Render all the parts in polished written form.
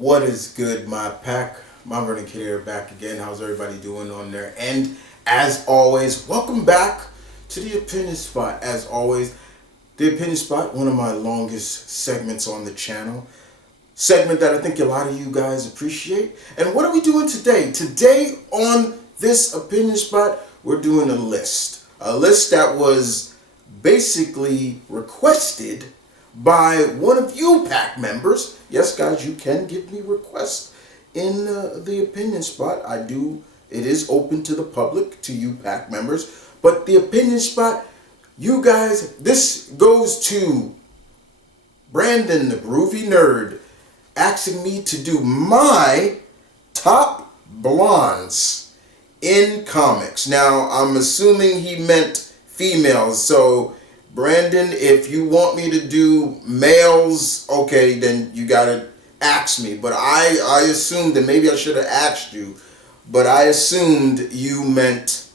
What is good, my pack? M.V.K here, back again. How's everybody doing on there? And as always, welcome back to the Opinion Spot. As always, the Opinion Spot, one of my longest segments on the channel. Segment that I think a lot of you guys appreciate. And what are we doing today? Today on this Opinion Spot, we're doing a list. A list that was basically requested by one of you pack members. Yes, guys, you can give me requests in the Opinion Spot. It is open to the public, to you pack members. But the Opinion Spot, you guys, this goes to Brandon, the Groovy Nerd, asking me to do my top blondes in comics. Now, I'm assuming he meant females, so Brandon, if you want me to do males, okay, then you gotta ask me. But I assumed, and maybe I should have asked you, but I assumed you meant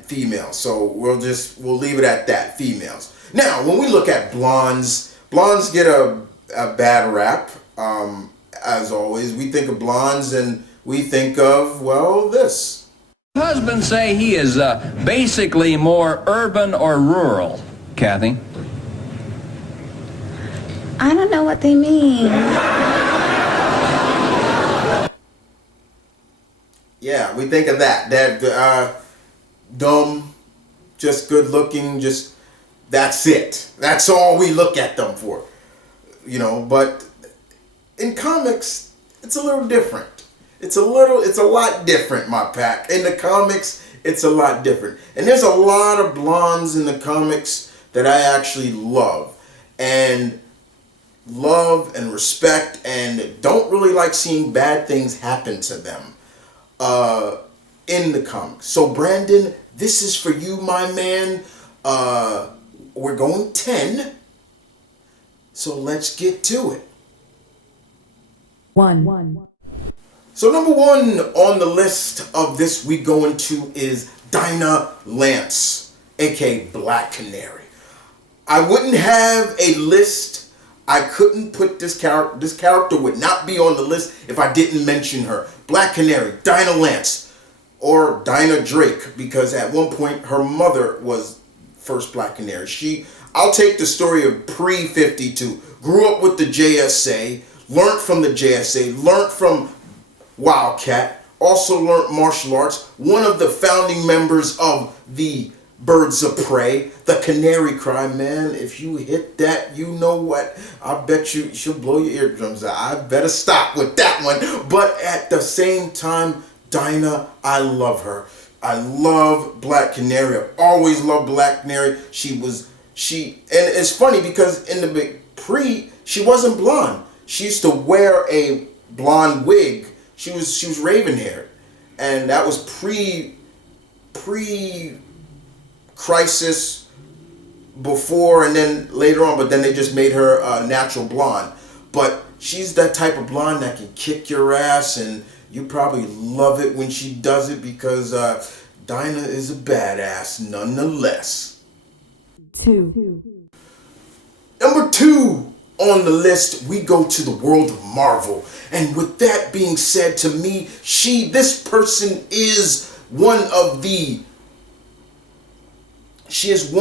females. So we'll leave it at that, females. Now, when we look at blondes get a bad rap. As always, we think of blondes and we think of, well, this. Husbands say he is basically more urban or rural. Kathy? I don't know what they mean. Yeah, we think of that dumb, just good looking, just that's it. That's all we look at them for. You know, but in comics, it's a little different. It's a lot different, my pack. In the comics, it's a lot different. And there's a lot of blondes in the comics that I actually love and respect and don't really like seeing bad things happen to them in the comics. So Brandon, this is for you, my man. We're going 10. So let's get to it. One. So number one on the list of this we go into is Dinah Lance, aka Black Canary. I wouldn't have a list. I couldn't put this character. This character would not be on the list if I didn't mention her. Black Canary, Dinah Lance, or Dinah Drake, because at one point her mother was first Black Canary. I'll take the story of pre-52. Grew up with the JSA, learned from the JSA, learned from Wildcat, also learned martial arts, one of the founding members of the Birds of Prey, the Canary Cry. Man, if you hit that, you know what? I bet she'll blow your eardrums out. I better stop with that one. But at the same time, Dinah, I love her. I love Black Canary. I've always loved Black Canary. And it's funny because in the she wasn't blonde. She used to wear a blonde wig. She was raven haired, and that was pre-crisis, before and then later on. But then they just made her natural blonde. But she's that type of blonde that can kick your ass, and you probably love it when she does it because Dinah is a badass nonetheless. Two. Number two on the list, we go to the world of Marvel. And with that being said, to me, this person is she is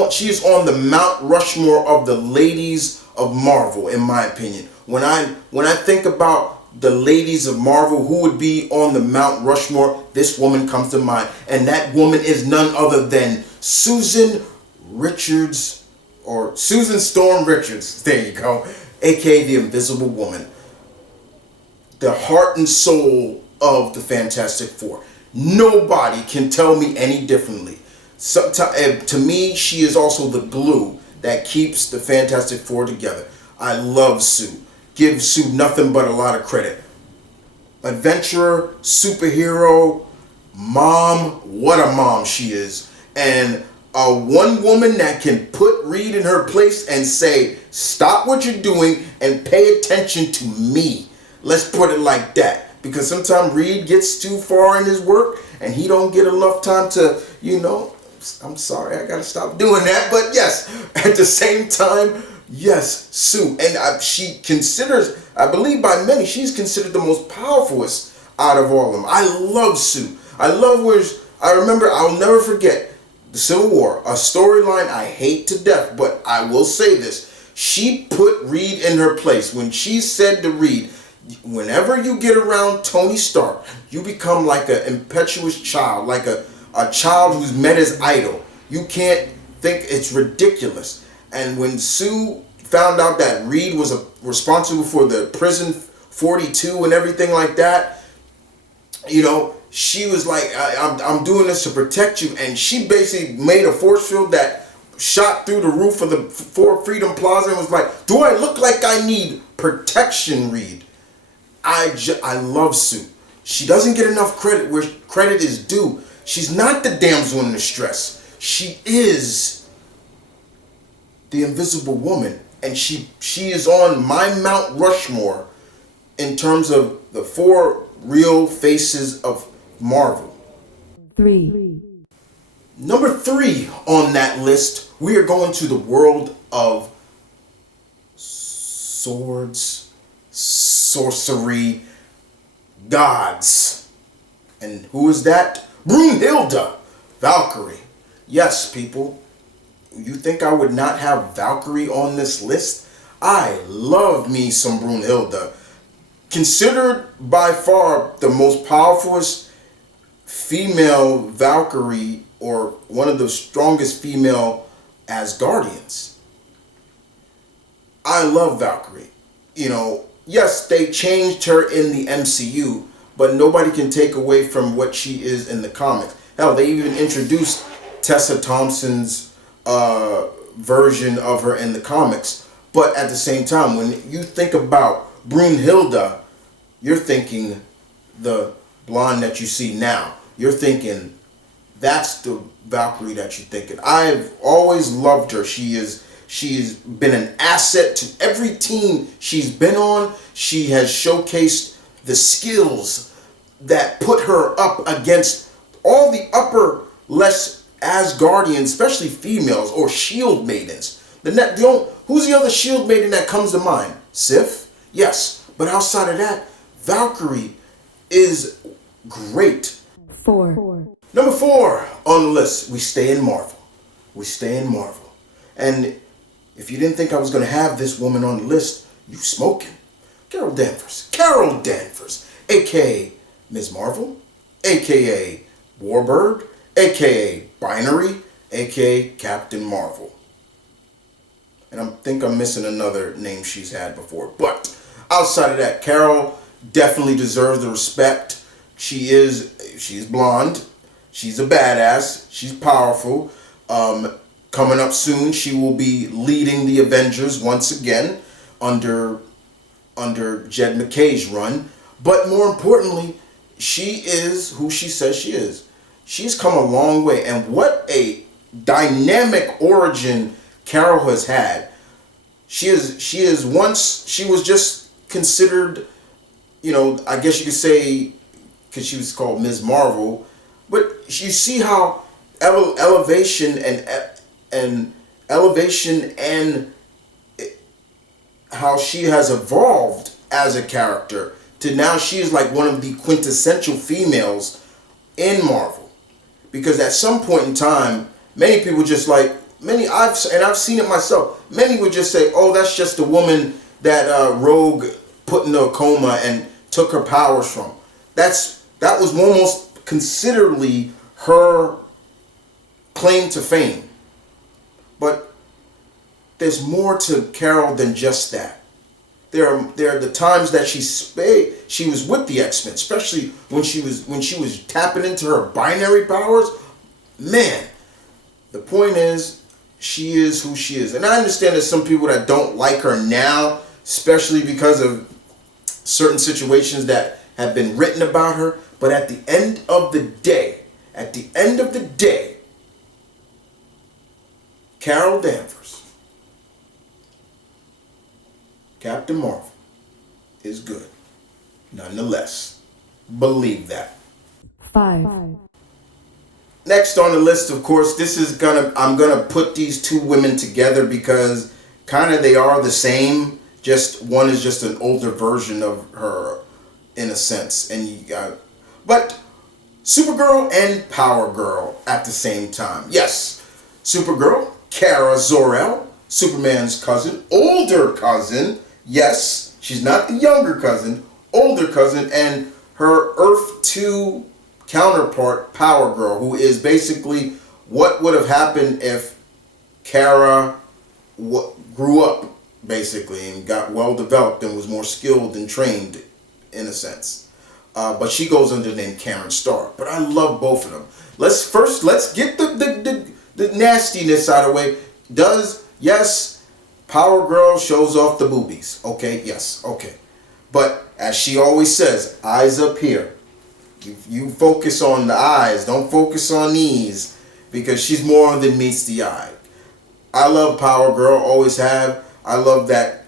on the Mount Rushmore of the ladies of Marvel, in my opinion. When I think about the ladies of Marvel, who would be on the Mount Rushmore, this woman comes to mind. And that woman is none other than Susan Storm Richards, there you go, aka the Invisible Woman. The heart and soul of the Fantastic Four. Nobody can tell me any differently. To me, she is also the glue that keeps the Fantastic Four together. I love Sue. Give Sue nothing but a lot of credit. Adventurer, superhero, mom, what a mom she is. And a one woman that can put Reed in her place and say, stop what you're doing and pay attention to me. Let's put it like that. Because sometimes Reed gets too far in his work and he don't get enough time to, I'm sorry, I gotta stop doing that. But yes, at the same time, Yes, Sue. And she considers, I believe by many, she's considered the most powerful out of all of them. I love Sue. I love I remember, I'll never forget the Civil War, a storyline I hate to death, but I will say this. She put Reed in her place when she said to Reed, whenever you get around Tony Stark, you become like an impetuous child, like a child who's met his idol. You can't think, it's ridiculous. And when Sue found out that Reed was responsible for the Prison 42 and everything like that, you know, she was like, I'm doing this to protect you. And she basically made a force field that shot through the roof of the Fort Freedom Plaza and was like, do I look like I need protection, Reed? I love Sue. She doesn't get enough credit where credit is due. She's not the damsel in distress. She is the Invisible Woman. And she is on my Mount Rushmore in terms of the 4 real faces of Marvel. 3. Number 3 on that list, we are going to the world of swords, sorcery, gods. And who is that? Brunhilde, Valkyrie. Yes, people. You think I would not have Valkyrie on this list? I love me some Brunhilde. Considered by far the most powerful female Valkyrie, or one of the strongest female Asgardians. I love Valkyrie. You know, yes, they changed her in the MCU, but nobody can take away from what she is in the comics. Hell, they even introduced Tessa Thompson's version of her in the comics. But at the same time, when you think about Brunhilde, you're thinking the blonde that you see now. You're thinking that's the Valkyrie that you're thinking. I've always loved her. She's been an asset to every team she's been on. She has showcased the skills that put her up against all the upper, less Asgardians, especially females or shield maidens. Who's the other shield maiden that comes to mind? Sif? Yes. But outside of that, Valkyrie is great. 4. Number 4 on the list, we stay in Marvel. We stay in Marvel. And if you didn't think I was going to have this woman on the list, you smoking. Carol Danvers. Carol Danvers, a.k.a. Ms. Marvel, a.k.a. Warbird, a.k.a. Binary, a.k.a. Captain Marvel. And I think I'm missing another name she's had before. But outside of that, Carol definitely deserves the respect. She's blonde. She's a badass. She's powerful. Coming up soon, she will be leading the Avengers once again under Jed McKay's run. But more importantly, she is who she says she is. She's come a long way. And what a dynamic origin Carol has had. She was just considered, you know, I guess you could say, because she was called Ms. Marvel. But you see how elevation and how she has evolved as a character to now she is like one of the quintessential females in Marvel. Because at some point in time, many people just like, I've seen it myself, many would just say, oh, that's just a woman that Rogue put into a coma and took her powers from. That was almost considerably her claim to fame. But there's more to Carol than just that. There are the times that she was with the X-Men, especially when she was tapping into her binary powers. Man, the point is, she is who she is. And I understand there's some people that don't like her now, especially because of certain situations that have been written about her. But at the end of the day, Carol Danvers, Captain Marvel, is good. Nonetheless, believe that. 5. Next on the list, of course, I'm gonna put these two women together because kind of they are the same. Just one is just an older version of her, in a sense. And you got, but Supergirl and Power Girl at the same time. Yes, Supergirl, Kara Zor-El, Superman's cousin, older cousin. Yes, she's not the younger cousin, older cousin, and her Earth 2 counterpart, Power Girl, who is basically what would have happened if Kara grew up, basically, and got well developed and was more skilled and trained, in a sense. But she goes under the name Karen Starr. But I love both of them. Let's get the nastiness out of the way. Yes, Power Girl shows off the boobies. Okay, yes, okay. But as she always says, eyes up here. You focus on the eyes, don't focus on these, because she's more than meets the eye. I love Power Girl, always have. I love that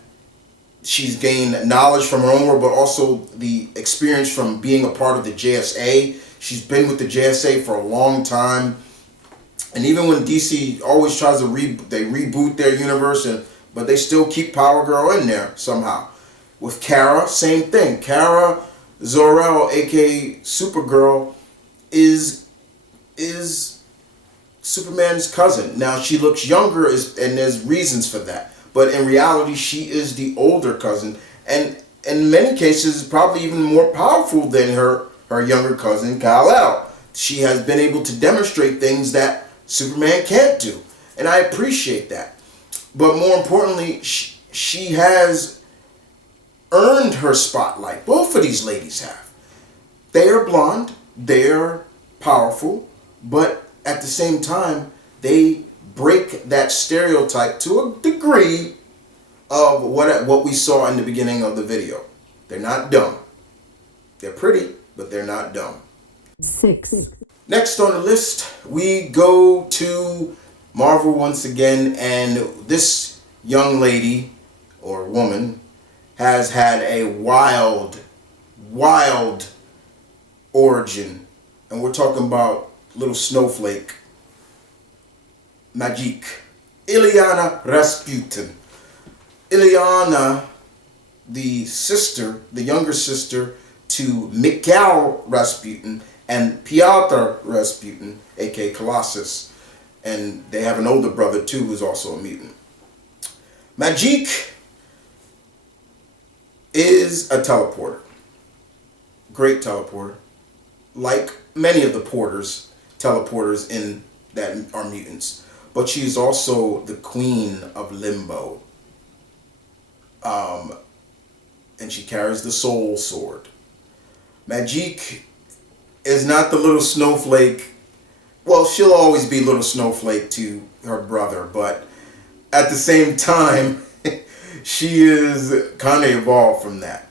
she's gained knowledge from her own world, but also the experience from being a part of the JSA. She's been with the JSA for a long time. And even when DC always tries to reboot their universe, but they still keep Power Girl in there somehow. With Kara, same thing. Kara Zor-El, aka Supergirl, is Superman's cousin. Now she looks younger, and there's reasons for that. But in reality, she is the older cousin, and in many cases, probably even more powerful than her younger cousin, Kal-El. She has been able to demonstrate things that Superman can't do, and I appreciate that. But more importantly, she has earned her spotlight. Both of these ladies have. They are blonde, they are powerful, but at the same time, they break that stereotype to a degree of what we saw in the beginning of the video. They're not dumb. They're pretty, but they're not dumb. 6. Next on the list, we go to Marvel once again, and this young lady, or woman, has had a wild origin. And we're talking about little snowflake, Magik, Illyana Rasputin. Illyana, the younger sister to Mikhail Rasputin and Pyotr Rasputin, aka Colossus. And they have an older brother too who's also a mutant. Magik is a teleporter. Great teleporter. Like many of the teleporters in that are mutants. But she's also the queen of Limbo. And she carries the soul sword. Magik is not the little snowflake. Well, she'll always be little snowflake to her brother, but at the same time, she is kind of evolved from that,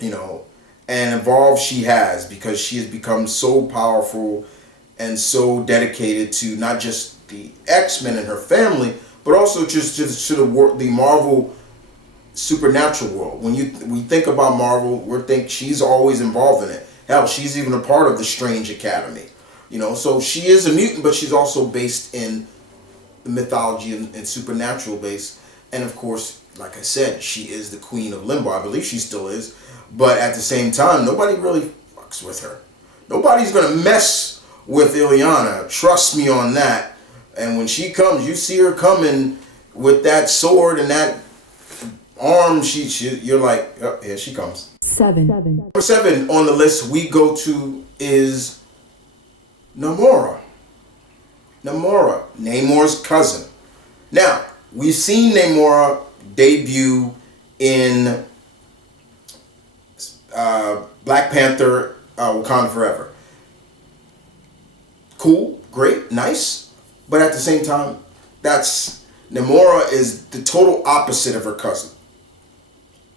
and evolved she has, because she has become so powerful and so dedicated to not just the X-Men and her family, but also just to the Marvel supernatural world. When we think about Marvel, we think she's always involved in it. Hell, she's even a part of the Strange Academy. So she is a mutant, but she's also based in the mythology and supernatural base. And of course, like I said, she is the queen of Limbo. I believe she still is. But at the same time, nobody really fucks with her. Nobody's going to mess with Illyana. Trust me on that. And when she comes, you see her coming with that sword and that arm. You're like, oh, here she comes. 7. Number 7 on the list we go to is Namor. Namor's cousin. Now, we've seen Namor debut in Black Panther, Wakanda Forever. Cool, great, nice, but at the same time, Namor is the total opposite of her cousin.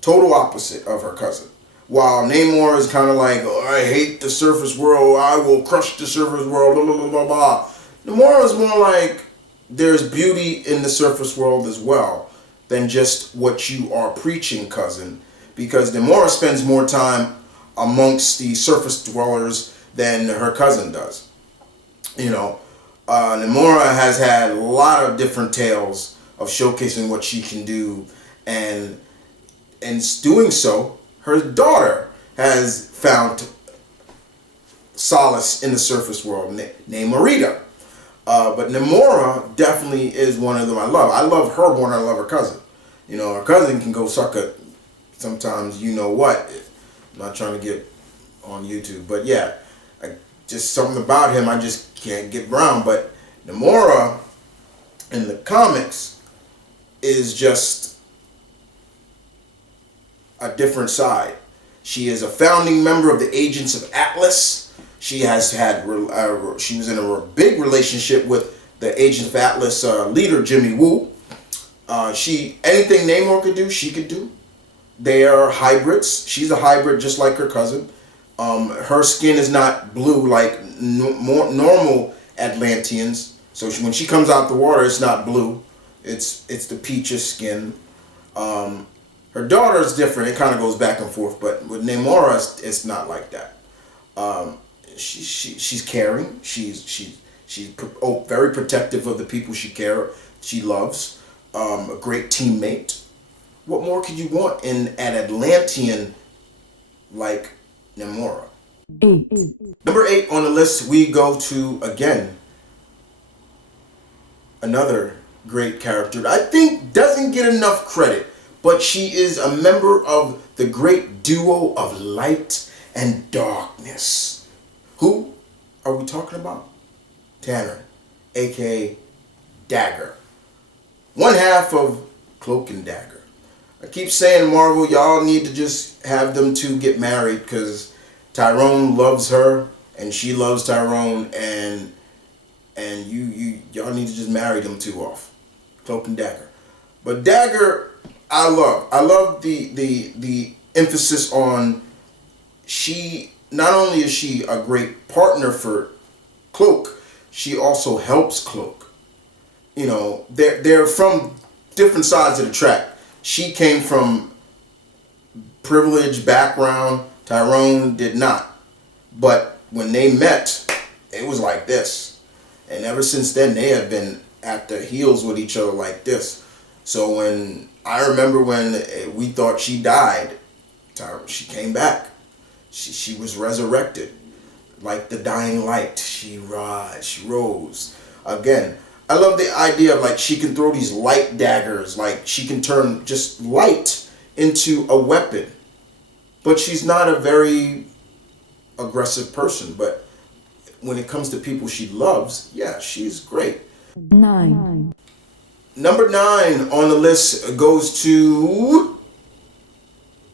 Total opposite of her cousin. While Namor is kind of like, oh, I hate the surface world, I will crush the surface world, blah, blah, blah, blah, blah. Namor is more like, there's beauty in the surface world as well than just what you are preaching, cousin. Because Namor spends more time amongst the surface dwellers than her cousin does. Namor has had a lot of different tales of showcasing what she can do, and in doing so, her daughter has found solace in the surface world, named Marita. But Namora definitely is one of them I love. I love her more than I love her cousin. You know, her cousin can go suck a sometimes you know what. I'm not trying to get on YouTube, but yeah, just something about him I just can't get around. But Namora in the comics is just a different side. She is a founding member of the Agents of Atlas. She has had, she was in a big relationship with the Agents of Atlas leader, Jimmy Woo. Anything Namor could do, she could do. They are hybrids. She's a hybrid just like her cousin. Her skin is not blue like more normal Atlanteans. So when she comes out the water, it's not blue. It's the peachish skin. Her daughter is different. It kind of goes back and forth. But with Namora, it's not like that. She's caring. She's very protective of the people she loves. A great teammate. What more could you want in an Atlantean like Namora? 8. Number 8 on the list, we go to, again, another great character that I think doesn't get enough credit, but she is a member of the great duo of light and darkness. Who are we talking about? Tanner, aka Dagger. One half of Cloak and Dagger. I keep saying, Marvel, y'all need to just have them two get married, because Tyrone loves her and she loves Tyrone, and y'all need to just marry them two off. Cloak and Dagger. But Dagger, I love the emphasis on, she not only is she a great partner for Cloak, she also helps Cloak. You know, they're from different sides of the track. She came from privileged background. Tyrone did not. But when they met, it was like this. And ever since then, they have been at the heels with each other like this. So I remember when we thought she died, she came back. She was resurrected. Like the dying light, she rose. Again, I love the idea of, like, she can throw these light daggers, like she can turn just light into a weapon. But she's not a very aggressive person. But when it comes to people she loves, yeah, she's great. 9. Number 9 on the list goes to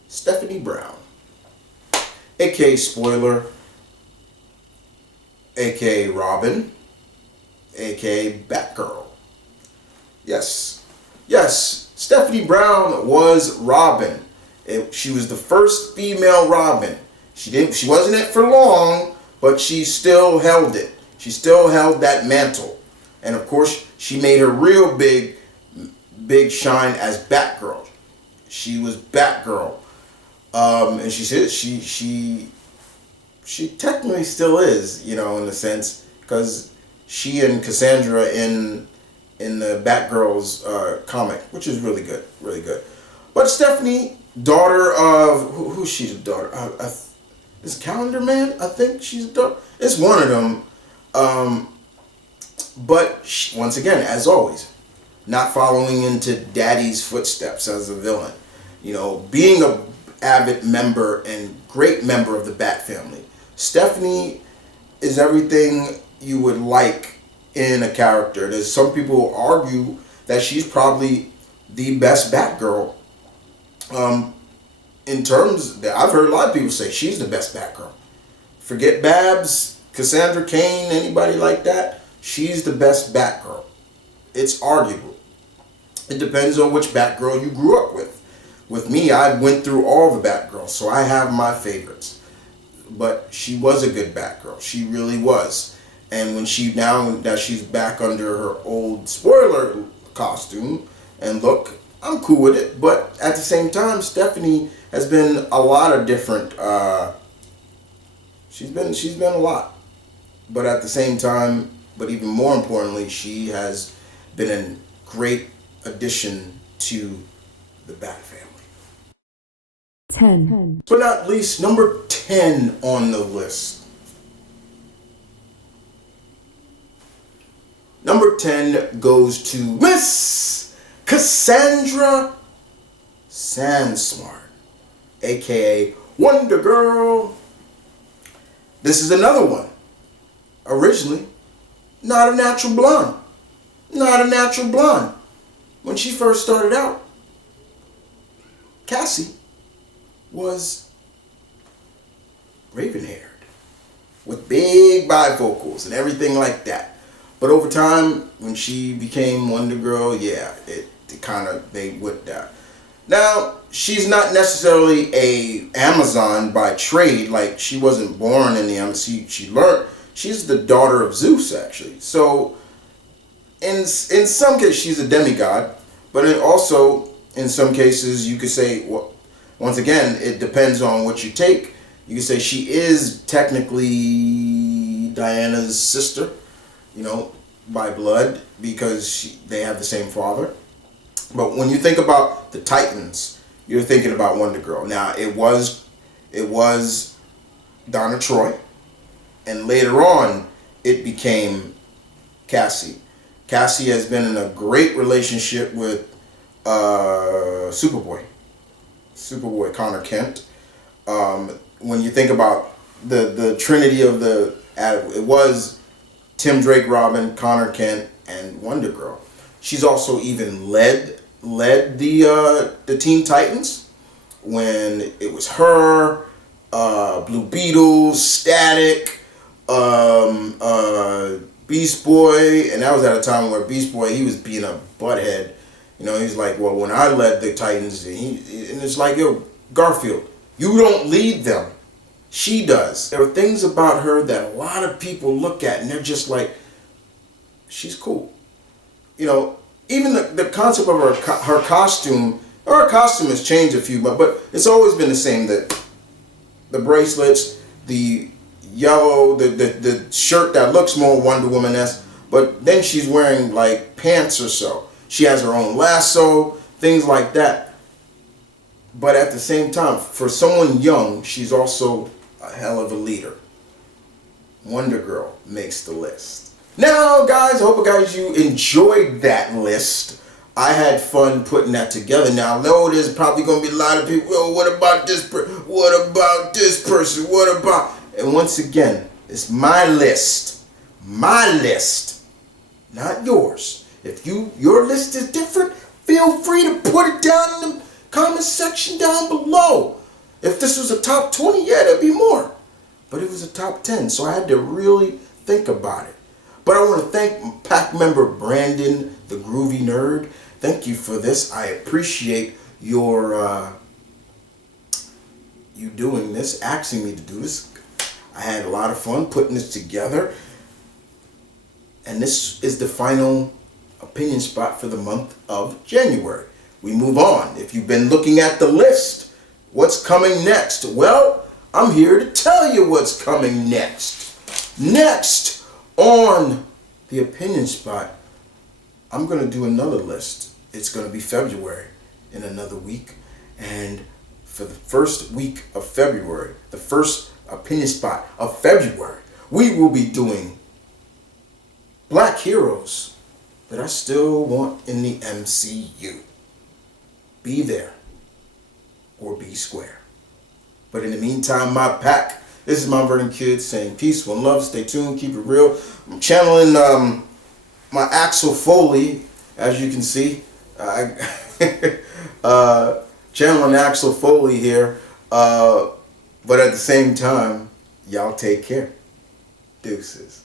Stephanie Brown, aka Spoiler, aka Robin, aka Batgirl. Yes, Stephanie Brown was Robin. She was the first female Robin. She wasn't it for long, but she still held it. She still held that mantle. And of course, she made her real big shine as Batgirl. She was Batgirl. And she said she technically still is, you know, in a sense, because she and Cassandra in the Batgirl's comic, which is really good. But Stephanie, daughter of who's she the daughter? Is Calendar Man? I think she's a daughter. It's one of them. But once again, as always, not following into Daddy's footsteps as a villain. You know, being a avid member and great member of the Bat family. Stephanie is everything you would like in a character. There's some people who argue that she's probably the best Batgirl. In terms that I've heard a lot of people say she's the best Batgirl. Forget Babs, Cassandra Cain, anybody like that. She's the best Batgirl. It's arguable. It depends on which Batgirl you grew up with. With me, I went through all the Batgirls, so I have my favorites. But she was a good Batgirl. She really was. And when now that she's back under her old Spoiler costume and look, I'm cool with it. But at the same time, Stephanie has been a lot of different. She's been a lot. But at the same time, but even more importantly, she has been a great addition to the Bat family. 10, But not least, number 10 on the list. Number 10 goes to Miss Cassandra Sandsmart, aka Wonder Girl. This is another one. Originally, not a natural blonde. Not a natural blonde. When she first started out, Cassie was raven-haired with big bifocals and everything like that. But over time, when she became Wonder Girl, yeah, they went down. Now, she's not necessarily a Amazon by trade. Like, she wasn't born in the Amazon. She learned. She's the daughter of Zeus, actually. So, in some cases, she's a demigod. But also, in some cases, you could say, well, once again, it depends on what you take. You could say she is technically Diana's sister, by blood, because they have the same father. But when you think about the Titans, you're thinking about Wonder Girl. Now, it was Donna Troy, and later on, it became Cassie. Cassie has been in a great relationship with Superboy Connor Kent. When you think about the trinity of it was Tim Drake Robin, Connor Kent, and Wonder Girl. She's also even led the Teen Titans when it was her, Blue Beetle, Static, Beast Boy, and that was at a time where Beast Boy, he was being a butthead. He's like, well, when I led the Titans, and it's like, yo, Garfield, you don't lead them. She does. There are things about her that a lot of people look at and they're just like, she's cool. Even the concept of her costume, her costume has changed a few, but it's always been the same. The bracelets, the yellow, the shirt that looks more Wonder Woman-esque, but then she's wearing like pants or so. She has her own lasso, things like that. But at the same time, for someone young, she's also a hell of a leader. Wonder Girl makes the list. Now, guys, I hope you enjoyed that list. I had fun putting that together. Now, I know there's probably going to be a lot of people, oh, what about this person? What about this person? What about... And once again, it's my list. My list. Not yours. If your list is different, feel free to put it down in the comment section down below. If this was a top 20, yeah, there'd be more. But it was a top 10, so I had to really think about it. But I want to thank pack member Brandon, the Groovy Nerd. Thank you for this. I appreciate your you doing this, asking me to do this. I had a lot of fun putting this together. And this is the final opinion spot for the month of January. We move on. If you've been looking at the list, what's coming next? Well, I'm here to tell you what's coming next. Next on the opinion spot, I'm going to do another list. It's going to be February in another week. And for the first week of February, the first opinion spot of February, we will be doing Black heroes that I still want in the MCU. Be there or be square. But in the meantime, my pack, this is M.V.K saying peace, one love, stay tuned, keep it real. I'm channeling my Axel Foley, as you can see. Channeling Axel Foley here. But at the same time, y'all take care. Deuces.